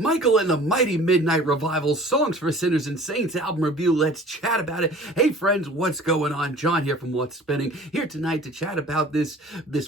Michael and the Mighty Midnight Revival, Songs for Sinners and Saints album review. Let's chat about it. Hey friends, what's going on? John here from What's Spinning, here tonight to chat about this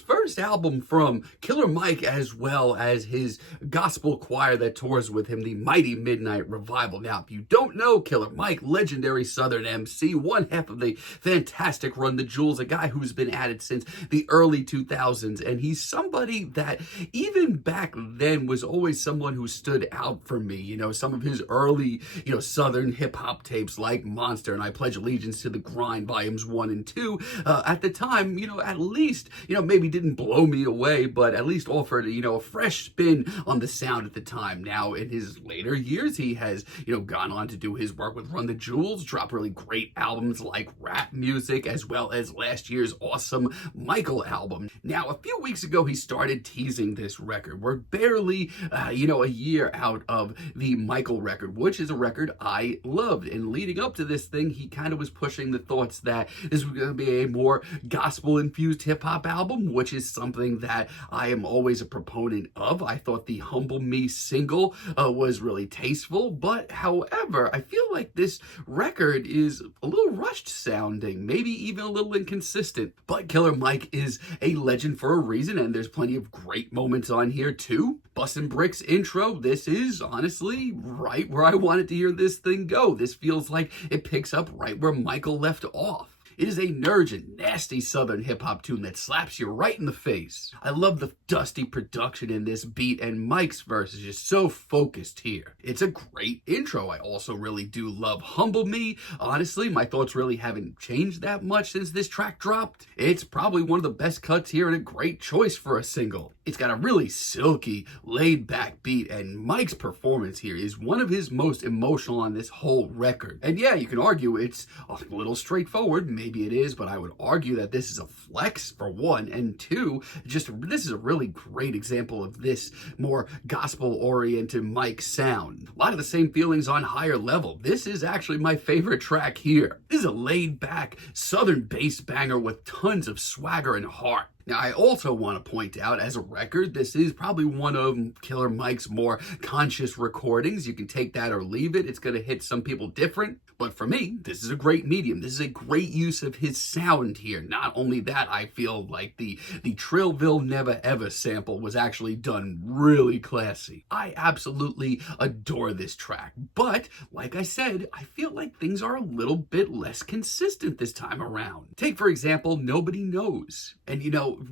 first album from Killer Mike, as well as his gospel choir that tours with him, the Mighty Midnight Revival. Now, if you don't know Killer Mike, legendary Southern MC, one half of the fantastic Run the Jewels, a guy who's been at it since the early 2000s, and he's somebody that even back then was always someone who stood out for me. You know, some of his early, Southern hip-hop tapes like Monster and I Pledge Allegiance to the Grind volumes 1 and 2, at the time, at least, maybe didn't blow me away, but at least offered, a fresh spin on the sound at the time. Now, in his later years, he has, gone on to do his work with Run the Jewels, drop really great albums like Rap Music, as well as last year's awesome Michael album. Now, a few weeks ago, he started teasing this record. We're barely, a year out of the Michael record, which is a record I loved. And leading up to this thing, he kind of was pushing the thoughts that this was going to be a more gospel-infused hip-hop album, which is something that I am always a proponent of. I thought the Humble Me single was really tasteful, but however, I feel like this record is a little rushed sounding, maybe even a little inconsistent. But Killer Mike is a legend for a reason, and there's plenty of great moments on here too. Bussin' Bricks intro, this is honestly right where I wanted to hear this thing go. This feels like it picks up right where Michael left off. It is a nurgent, nasty Southern hip-hop tune that slaps you right in the face. I love the dusty production in this beat, and Mike's verse is just so focused here. It's a great intro. I also really do love Humble Me. Honestly, my thoughts really haven't changed that much since this track dropped. It's probably one of the best cuts here and a great choice for a single. It's got a really silky, laid-back beat, and Mike's performance here is one of his most emotional on this whole record. And yeah, you can argue it's a little straightforward, maybe it is, but I would argue that this is a flex for one, and two, this is a really great example of this more gospel-oriented Mike sound. A lot of the same feelings on Higher Level. This is actually my favorite track here. This is a laid-back Southern bass banger with tons of swagger and heart. Now, I also want to point out, as a record, this is probably one of Killer Mike's more conscious recordings. You can take that or leave it. It's going to hit some people different. But for me, this is a great medium. This is a great use of his sound here. Not only that, I feel like the Trillville Never Ever sample was actually done really classy. I absolutely adore this track. But, like I said, I feel like things are a little bit less consistent this time around. Take, for example, Nobody Knows. And,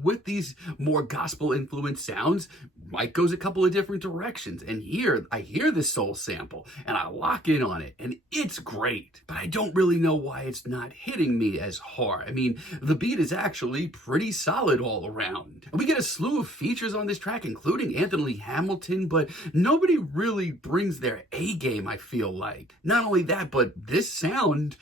with these more gospel-influenced sounds, Mike goes a couple of different directions. And here, I hear this soul sample, and I lock in on it, and it's great. But I don't really know why it's not hitting me as hard. I mean, the beat is actually pretty solid all around. And we get a slew of features on this track, including Anthony Hamilton, but nobody really brings their A game, I feel like. Not only that, but this sound,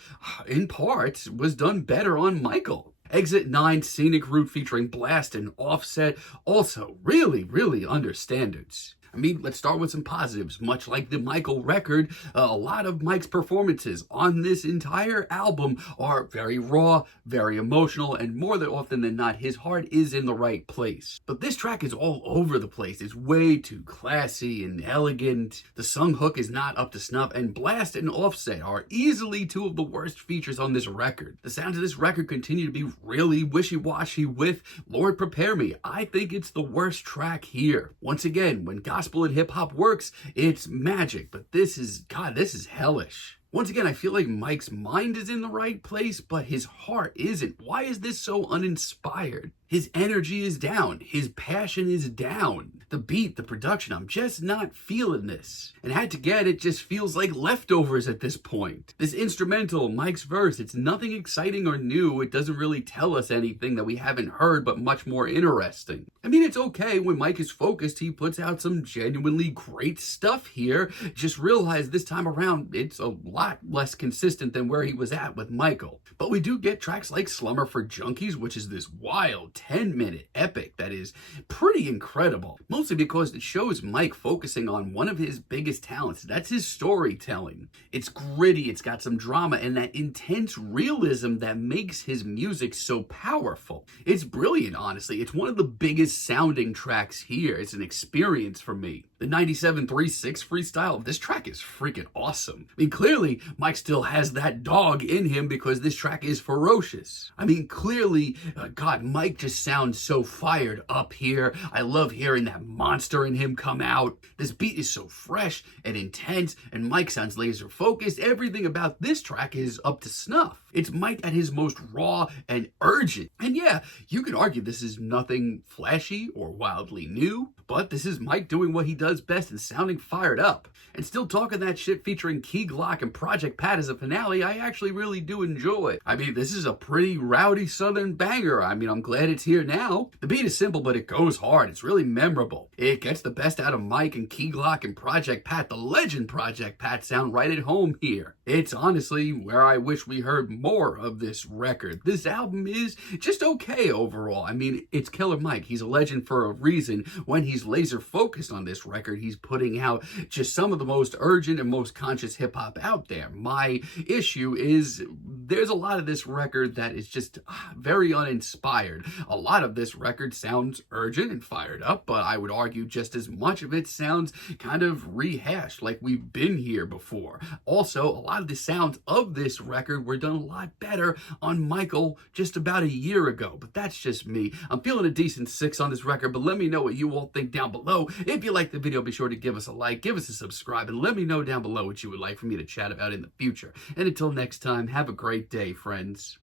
in parts, was done better on Michael. Exit 9 Scenic Route featuring Blast and Offset, also really under standards. I mean, let's start with some positives. Much like the Michael record, a lot of Mike's performances on this entire album are very raw, very emotional, and more than often than not, his heart is in the right place. But this track is all over the place. It's way too classy and elegant. The sung hook is not up to snuff, and Blast and Offset are easily two of the worst features on this record. The sounds of this record continue to be really wishy-washy with Lord Prepare Me. I think it's the worst track here. Once again, when gospel and hip-hop works, it's magic, but this is hellish. Once again, I feel like Mike's mind is in the right place, but his heart isn't. Why is this so uninspired? His energy is down. His passion is down. The beat, the production, I'm just not feeling this. And had to get it just feels like leftovers at this point. This instrumental, Mike's verse, it's nothing exciting or new. It doesn't really tell us anything that we haven't heard, but much more interesting. I mean, it's okay when Mike is focused. He puts out some genuinely great stuff here. Just realize this time around, it's a lot less consistent than where he was at with Michael. But we do get tracks like Slummer for Junkies, which is this wild 10-minute epic that is pretty incredible. Mostly because it shows Mike focusing on one of his biggest talents. That's his storytelling. It's gritty, it's got some drama, and that intense realism that makes his music so powerful. It's brilliant, honestly. It's one of the biggest sounding tracks here. It's an experience for me. The 97.36 freestyle, this track is freaking awesome. I mean, clearly, Mike still has that dog in him because this track is ferocious. I mean, clearly, God, Mike just sounds so fired up here. I love hearing that monster in him come out. This beat is so fresh and intense, and Mike sounds laser focused. Everything about this track is up to snuff. It's Mike at his most raw and urgent. And yeah, you could argue this is nothing flashy or wildly new, but this is Mike doing what he does best and sounding fired up. And still talking that shit featuring Key Glock and Project Pat as a finale, I actually really do enjoy. I mean, this is a pretty rowdy southern banger. I mean, I'm glad it's here now. The beat is simple, but it goes hard. It's really memorable. It gets the best out of Mike and Key Glock and Project Pat. The legend Project Pat sound right at home here. It's honestly where I wish we heard more of this record. This album is just okay overall. I mean, it's Killer Mike. He's a legend for a reason. When he's laser focused on this record, he's putting out just some of the most urgent and most conscious hip hop out there. My issue is there's a lot of this record that is just very uninspired. A lot of this record sounds urgent and fired up, but I would argue just as much of it sounds kind of rehashed, like we've been here before. Also, a lot of the sounds of this record were done a lot better on Michael just about a year ago, but that's just me. I'm feeling a decent 6 on this record, but let me know what you all think down below. If you like the video, be sure to give us a like, give us a subscribe, and let me know down below what you would like for me to chat about in the future. And until next time, have a great day, friends.